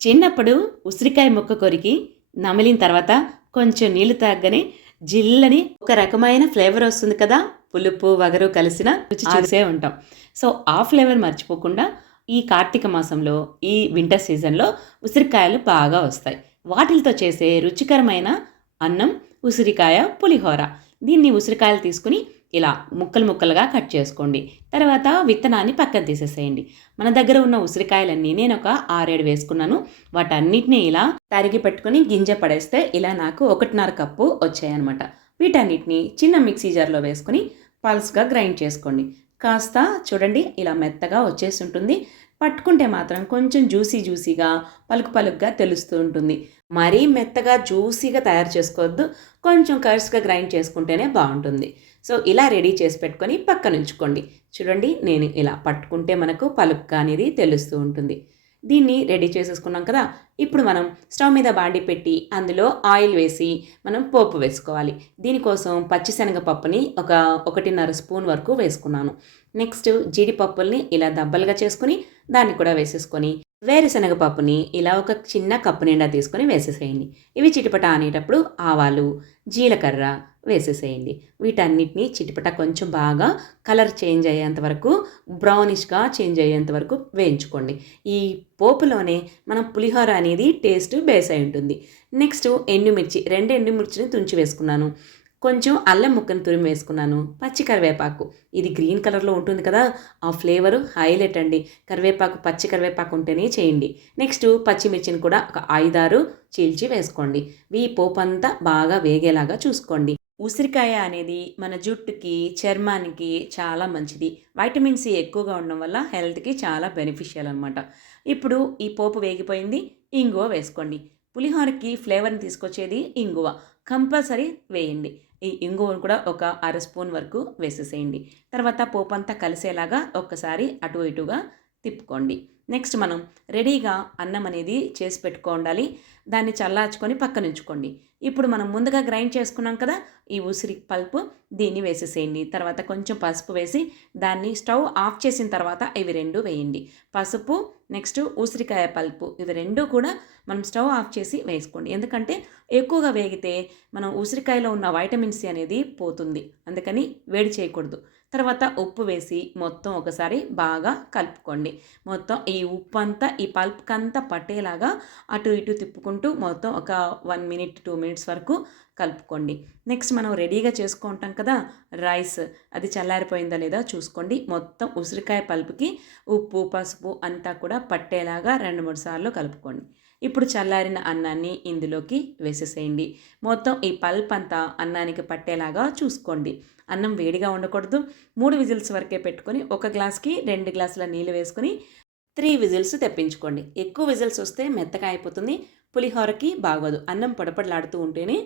చిన్నప్పుడు ఉసిరికాయ ముక్క కొరికి నమిలిన తర్వాత కొంచెం నీళ్ళు తాగగానే జిల్లని ఒక రకమైన ఫ్లేవర్ వస్తుంది కదా పులుపు వగరు కలిసిన రుచి చూసే ఉంటాం. సో ఆ ఫ్లేవర్ మర్చిపోకుండా ఈ కార్తీక మాసంలో ఈ వింటర్ సీజన్లో ఉసిరికాయలు బాగా వస్తాయి. వాటిలతో చేసే రుచికరమైన అన్నం ఉసిరికాయ పులిహోర. దీన్ని ఉసిరికాయలు తీసుకుని ఇలా ముక్కలు ముక్కలుగా కట్ చేసుకోండి. తర్వాత విత్తనాన్ని పక్కన తీసేసేయండి. మన దగ్గర ఉన్న ఉసిరికాయలన్నీ నేను ఒక ఆరేడు వేసుకున్నాను. వాటన్నిటిని ఇలా తరిగి పెట్టుకుని గింజ పడేస్తే ఇలా నాకు ఒకటిన్నర కప్పు వచ్చాయన్నమాట. వీటన్నిటిని చిన్న మిక్సీ జార్లో వేసుకుని పల్స్గా గ్రైండ్ చేసుకోండి. కాస్త చూడండి ఇలా మెత్తగా వచ్చేసి ఉంటుంది. పట్టుకుంటే మాత్రం కొంచెం జ్యూసీ జ్యూసీగా పలుకు పలుకుగా తెలుస్తూ ఉంటుంది. మరీ మెత్తగా జ్యూసీగా తయారు చేసుకోవద్దు. కొంచెం కర్స్గా గ్రైండ్ చేసుకుంటేనే బాగుంటుంది. సో ఇలా రెడీ చేసి పెట్టుకొని పక్కన ఉంచుకోండి. చూడండి నేను ఇలా పట్టుకుంటే మనకు పలుకుగా అనేది తెలుస్తూ ఉంటుంది. దీన్ని రెడీ చేసేసుకున్నాం కదా. ఇప్పుడు మనం స్టవ్ మీద బాండి పెట్టి అందులో ఆయిల్ వేసి మనం పోపు వేసుకోవాలి. దీనికోసం పచ్చిశనగపప్పుని ఒక ఒకటిన్నర స్పూన్ వరకు వేసుకున్నాను. నెక్స్ట్ జీడిపప్పుల్ని ఇలా దబ్బలుగా చేసుకుని దాన్ని కూడా వేసేసుకొని వేరుశనగ పప్పుని ఇలా ఒక చిన్న కప్పు నిండా తీసుకొని వేసేసేయండి. ఇవి చిటిపట అనేటప్పుడు ఆవాలు జీలకర్ర వేసేసేయండి. వీటన్నిటిని చిటిపట కొంచెం బాగా కలర్ చేంజ్ అయ్యేంత వరకు బ్రౌనిష్గా చేంజ్ అయ్యేంత వరకు వేయించుకోండి. ఈ పోపులోనే మనం పులిహోర అనేది టేస్ట్ బేస్ అయి ఉంటుంది. నెక్స్ట్ ఎండుమిర్చి రెండు ఎండుమిర్చిని తుంచి వేసుకున్నాను. కొంచెం అల్లం ముక్కను తురిమి వేసుకున్నాను పచ్చి కరివేపాకు. ఇది గ్రీన్ కలర్లో ఉంటుంది కదా ఆ ఫ్లేవరు హైలైట్ అండి. కరివేపాకు పచ్చి కరివేపాకు ఉంటేనే చేయండి. నెక్స్ట్ పచ్చిమిర్చిని కూడా ఒక ఐదారు చీల్చి వేసుకోండి. ఈ పోపు అంతా బాగా వేగేలాగా చూసుకోండి. ఉసిరికాయ అనేది మన జుట్టుకి చర్మానికి చాలా మంచిది. వైటమిన్ సి ఎక్కువగా ఉండడం వల్ల హెల్త్కి చాలా బెనిఫిషియల్ అనమాట ఇప్పుడు ఈ పోపు వేగిపోయింది ఇంగువ వేసుకోండి. పులిహోరకి ఫ్లేవర్ని తీసుకొచ్చేది ఇంగువ. కంపల్సరీ వేయండి. ఈ ఇంగువను కూడా ఒక అర స్పూన్ వరకు వేసేసేయండి. తర్వాత పోపు అంతా కలిసేలాగా ఒక్కసారి అటు ఇటుగా తిప్పుకోండి. నెక్స్ట్ మనం రెడీగా అన్నం అనేది చేసి పెట్టుకోండాలి. దాన్ని చల్లార్చుకొని పక్కన ఉంచుకోండి. ఇప్పుడు మనం ముందుగా గ్రైండ్ చేసుకున్నాం కదా ఈ ఉసిరి పల్పు దీన్ని వేసేసేయండి. తర్వాత కొంచెం పసుపు వేసి దాన్ని స్టవ్ ఆఫ్ చేసిన తర్వాత ఇవి రెండు వేయండి. పసుపు నెక్స్ట్ ఉసిరికాయ పల్పు ఇవి రెండు కూడా మనం స్టవ్ ఆఫ్ చేసి వేసుకోండి. ఎందుకంటే ఎక్కువగా వేగితే మనం ఉసిరికాయలో ఉన్న వైటమిన్ సి అనేది పోతుంది. అందుకని వేడి చేయకూడదు. తర్వాత ఉప్పు వేసి మొత్తం ఒకసారి బాగా కలుపుకోండి. మొత్తం ఈ ఉప్పు అంతా ఈ పల్ప్కంతా పట్టేలాగా అటు ఇటు తిప్పుకుంటూ మొత్తం ఒక వన్ మినిట్ టూ మినిట్స్ వరకు కలుపుకోండి. నెక్స్ట్ మనం రెడీగా చేసుకుంటాం కదా రైస్. అది చల్లారిపోయిందా లేదా చూసుకోండి. మొత్తం ఉసిరికాయ పల్పుకి ఉప్పు పసుపు అంతా కూడా పట్టేలాగా రెండు మూడు సార్లు కలుపుకోండి. ఇప్పుడు చల్లారిన అన్నాన్ని ఇందులోకి వేసేసేయండి. మొత్తం ఈ పల్ప్ అంతా అన్నానికి పట్టేలాగా చూసుకోండి. అన్నం వేడిగా ఉండకూడదు. మూడు విజిల్స్ వరకే పెట్టుకొని ఒక గ్లాస్కి రెండు గ్లాసుల నీళ్ళు వేసుకొని త్రీ విజిల్స్ తెప్పించుకోండి. ఎక్కువ విజిల్స్ వస్తే మెత్తగా అయిపోతుంది. పులిహోరకి బాగోదు. అన్నం పొడపడలాడుతూ ఉంటేనే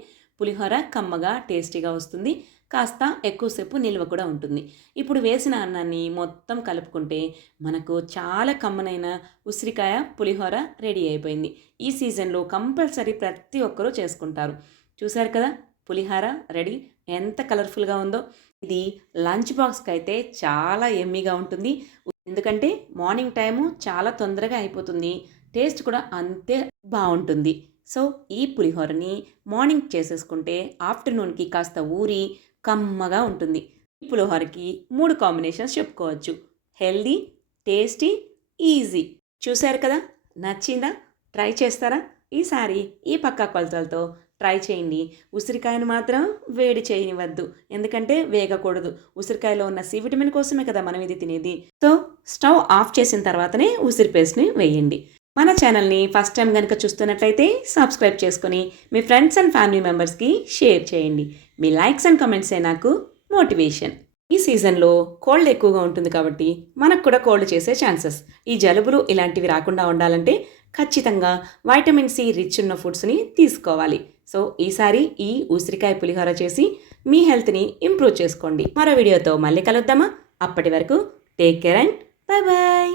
పులిహోర కమ్మగా టేస్టీగా వస్తుంది. కాస్త ఎక్కువసేపు నిల్వ కూడా ఉంటుంది. ఇప్పుడు వేసిన అన్నాన్ని మొత్తం కలుపుకుంటే మనకు చాలా కమ్మనైన ఉసిరికాయ పులిహోర రెడీ అయిపోయింది. ఈ సీజన్లో కంపల్సరీ ప్రతి ఒక్కరూ చేసుకుంటారు. చూశారు కదా? పులిహోర రెడీ. ఎంత కలర్ఫుల్గా ఉందో. ఇది లంచ్ బాక్స్కి అయితే చాలా ఎమ్మీగా ఉంటుంది. ఎందుకంటే మార్నింగ్ టైము చాలా తొందరగా అయిపోతుంది. టేస్ట్ కూడా అంతే బాగుంటుంది. సో ఈ పులిహోరని మార్నింగ్ చేసేసుకుంటే ఆఫ్టర్నూన్కి కాస్త ఊరి కమ్మగా ఉంటుంది. ఈ పులిహోరకి మూడు కాంబినేషన్స్ చెప్పుకోవచ్చు. Healthy tasty easy. చూశారు కదా? నచ్చిందా? ట్రై చేస్తారా? ఈసారి ఈ పక్క కొలతలతో ట్రై చేయండి. ఉసిరికాయను మాత్రం వేడి చేయనివద్దు ఎందుకంటే వేగకూడదు. ఉసిరికాయలో ఉన్న సి విటమిన్ కోసమే కదా మనం ఇది తినేది. సో స్టవ్ ఆఫ్ చేసిన తర్వాతనే ఉసిరి పేస్ట్ని వేయండి. మన ఛానల్ని ఫస్ట్ టైం కనుక చూస్తున్నట్లయితే సబ్స్క్రైబ్ చేసుకుని మీ ఫ్రెండ్స్ అండ్ ఫ్యామిలీ మెంబర్స్కి షేర్ చేయండి. మీ లైక్స్ అండ్ కమెంట్సే నాకు మోటివేషన్ ఈ సీజన్లో కోల్డ్ ఎక్కువగా ఉంటుంది కాబట్టి మనకు కూడా కోల్డ్ చేసే ఛాన్సెస్ ఈ జలుబులు ఇలాంటివి రాకుండా ఉండాలంటే ఖచ్చితంగా వైటమిన్ సి రిచ్ ఉన్న ఫుడ్స్ని తీసుకోవాలి. సో ఈసారి ఈ ఉసిరికాయ పులిహోర చేసి మీ హెల్త్ని ఇంప్రూవ్ చేసుకోండి. మరో వీడియోతో మళ్ళీ కలుద్దామా? అప్పటి వరకు take care and bye bye